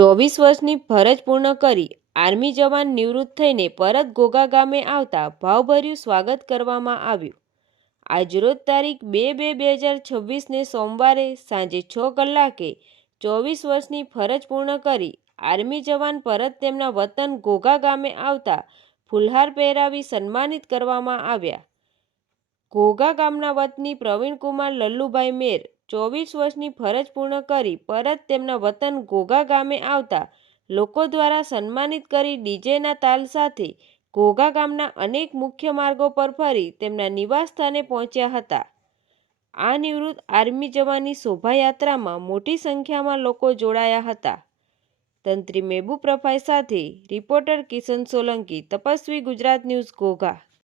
24 વર્ષની ફરજ પૂર્ણ કરી આર્મી જવાન નિવૃત્ત થઈને પરત ઘોઘા ગામે આવતા ભાવભર્યું સ્વાગત કરવામાં આવ્યું. આજરોજ તારીખ 2/2/2026ને સોમવારે સાંજે 6 કલાકે 24 વર્ષની ફરજ પૂર્ણ કરી આર્મી જવાન પરત તેમના વતન ઘોઘા ગામે આવતા ફુલહાર પહેરાવી સન્માનિત કરવામાં આવ્યા. ઘોઘા ગામના વતની પ્રવીણકુમાર લલ્લુભાઈ મેર 24 વર્ષની ફરજ પૂર્ણ કરી પરત તેમના વતન ઘોઘા ગામે આવતા લોકો દ્વારા સન્માનિત કરી ડીજેના તાલ સાથે ઘોઘા ગામના અનેક મુખ્ય માર્ગો પર ફરી તેમના નિવાસ સ્થાને પહોંચ્યા હતા. આ નિવૃત્ત આર્મી જવાનની શોભાયાત્રામાં મોટી સંખ્યામાં લોકો જોડાયા હતા. તંત્રી મહેબૂબ રફાઈ સાથે રિપોર્ટર કિશન સોલંકી, તપસ્વી ગુજરાત ન્યૂઝ, ઘોઘા.